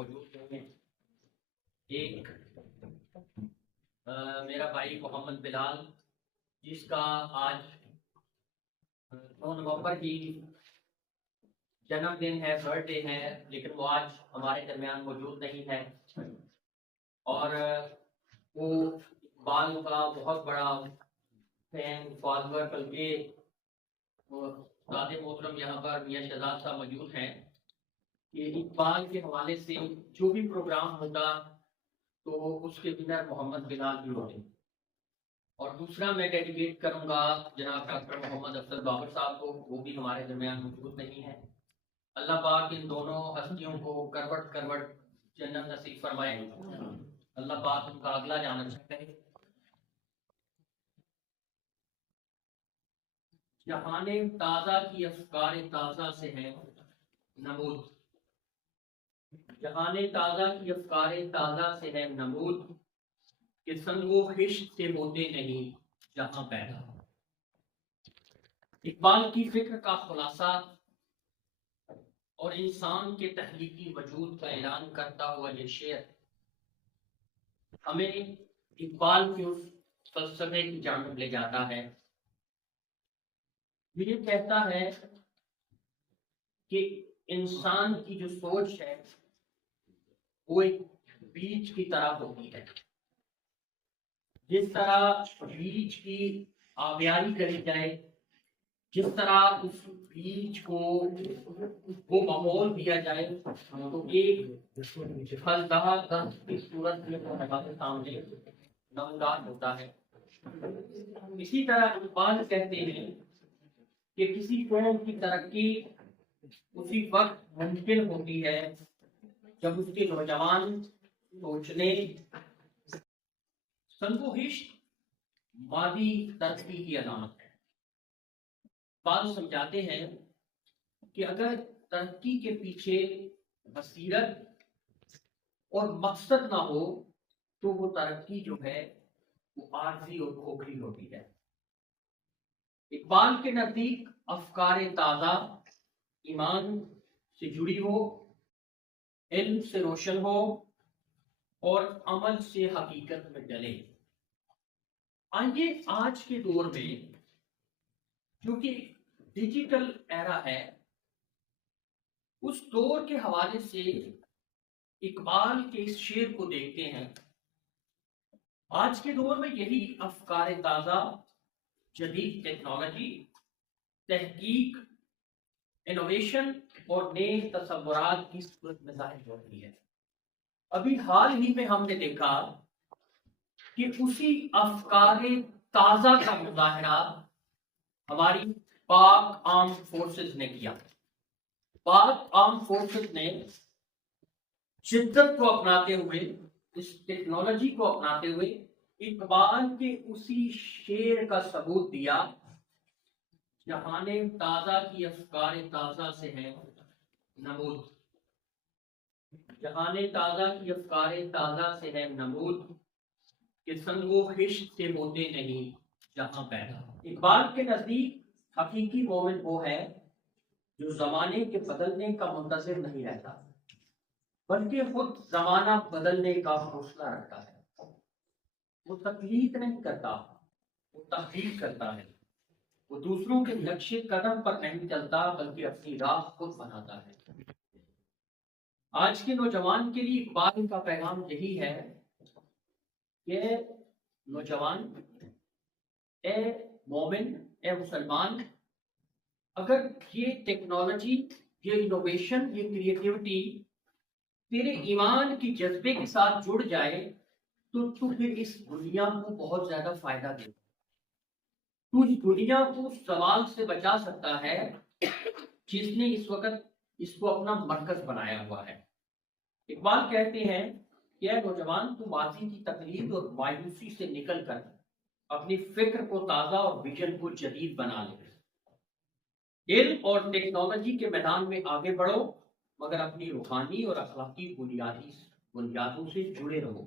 موجود ہیں۔ ایک میرا بھائی محمد بلال، جس کا آج 9 نومبر کی جنم دن ہے، برتھ ڈے ہے، لیکن وہ آج ہمارے درمیان موجود نہیں ہے۔ اور وہ اقبال کا بہت بڑا فین فالوور، بلکہ استاد محترم یہاں پر میاں شہزاد صاحب موجود ہیں کہ اقبال کے حوالے سے جو بھی پروگرام ہوگا تو اس کے ونر محمد بلال بھی ہوتے ہیں۔ اور دوسرا میں ڈیڈیکیٹ کروں گا جناب ڈاکٹر محمد افضل بابر صاحب کو، وہ بھی ہمارے درمیان موجود نہیں ہے۔ اللہ پاک ان دونوں ہستیوں کو کروٹ کروٹ جنت نصیب فرمائے، اللہ پاک ان کا اگلا جانا کرے۔ جہان تازہ کی افکار تازہ سے ہے نمود، جہان تازہ کی افکار تازہ سے ہے نمود، کہ سنگ و خشت سے ہوتے نہیں جہاں پیدا۔ اقبال کی فکر کا خلاصہ اور انسان کے تخلیقی وجود کا اعلان کرتا ہوا یہ شعر ہمیں اقبال کے اس فلسفے کی جانب لے جاتا ہے۔ یہ کہتا ہے کہ انسان کی جو سوچ ہے وہ ایک بیج کی طرح ہوتی ہے۔ جس طرح بیج کی آبیاری کری جائے، جس طرح اس بیج کو وہ ماحول دیا جائے تو ایک پھلدار درخت کی صورت میں وہ ہمارے سامنے نمودار ہوتا ہے۔ اسی طرح اقبال کہتے ہیں کہ کسی قوم کی ترقی اسی وقت ممکن ہوتی ہے جب اس کے نوجوان سوچنے سنگوہش مادی ترقی کی علامت ہے۔ بعض سمجھاتے ہیں کہ اگر ترقی کے پیچھے بصیرت اور مقصد نہ ہو تو وہ ترقی جو ہے وہ عارضی اور کھوکھلی ہوتی ہے۔ اقبال کے نزدیک افکار تازہ ایمان سے جڑی ہو، علم سے روشن ہو اور عمل سے حقیقت میں ڈلے۔ آئیے آج کے دور میں جو کہ ڈیجیٹل ایرا ہے، اس دور کے حوالے سے اقبال کے اس شعر کو دیکھتے ہیں۔ آج کے دور میں یہی افکار تازہ، جدید ٹیکنالوجی، تحقیق، انوویشن اور نئے تصورات کی صورت میں ظاہر ہو رہی ہے۔ ابھی حال ہی میں ہم نے دیکھا کہ اسی افکار تازہ کا مظاہرہ ہماری پاک آرم فورسز نے کیا۔ پاک آرم فورسز نے شدت کو اپناتے ہوئے، اس ٹیکنالوجی کو اپناتے ہوئے اقبال کے اسی شعر کا ثبوت دیا، جہان تازہ کی افکار تازہ سے ہے نمود، جہان تازہ کی افکار تازہ سے ہے نمود، کہ سنگ و خشت سے ہوتے نہیں جہاں پیدا۔ اقبال کے نزدیک حقیقی مومن وہ ہے جو زمانے کے بدلنے کا منتظر نہیں رہتا، بلکہ خود زمانہ بدلنے کا حوصلہ رکھتا ہے۔ وہ تقلید نہیں کرتا، وہ تحقیق کرتا ہے۔ وہ دوسروں کے نقش قدم پر نہیں چلتا، بلکہ اپنی راہ خود بناتا ہے۔ آج کے نوجوان کے لیے اقبال کا پیغام یہی ہے کہ نوجوان، اے مومن، اے مسلمان، اگر یہ ٹیکنالوجی، یہ انوویشن، یہ کریٹیوٹی تیرے ایمان کی جذبے کے ساتھ جڑ جائے تو پھر اس دنیا کو بہت زیادہ فائدہ دے۔ تو اس دنیا کو اس سوال سے بچا سکتا ہے جس نے اس وقت اس کو اپنا مرکز بنایا ہوا ہے۔ اقبال کہتے ہیں کہ اے نوجوان، تو ماضی کی تقلید اور مایوسی سے نکل کر اپنی فکر کو تازہ اور ویژن کو جدید بنا لے۔ علم اور ٹیکنالوجی کے میدان میں آگے بڑھو، مگر اپنی روحانی اور اخلاقی بنیادوں سے جڑے رہو۔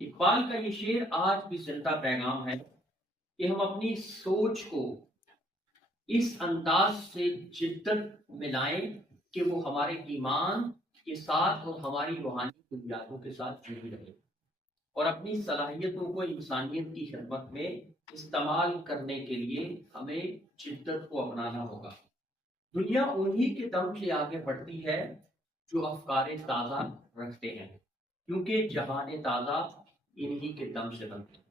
اقبال کا یہ شعر آج بھی زندہ پیغام ہے کہ ہم اپنی سوچ کو اس انداز سے جدت میں لائیں کہ وہ ہمارے ایمان کے ساتھ اور ہماری روحانی بنیادوں کے ساتھ جڑی رہے اور اپنی صلاحیتوں کو انسانیت کی خدمت میں استعمال کرنے کے لیے ہمیں جدت کو اپنانا ہوگا۔ دنیا انہی کے دم سے آگے بڑھتی ہے جو افکار تازہ رکھتے ہیں، کیونکہ جہان تازہ انہی کے دم سے بنتے ہیں۔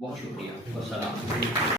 بہت شکریہ، والسلام۔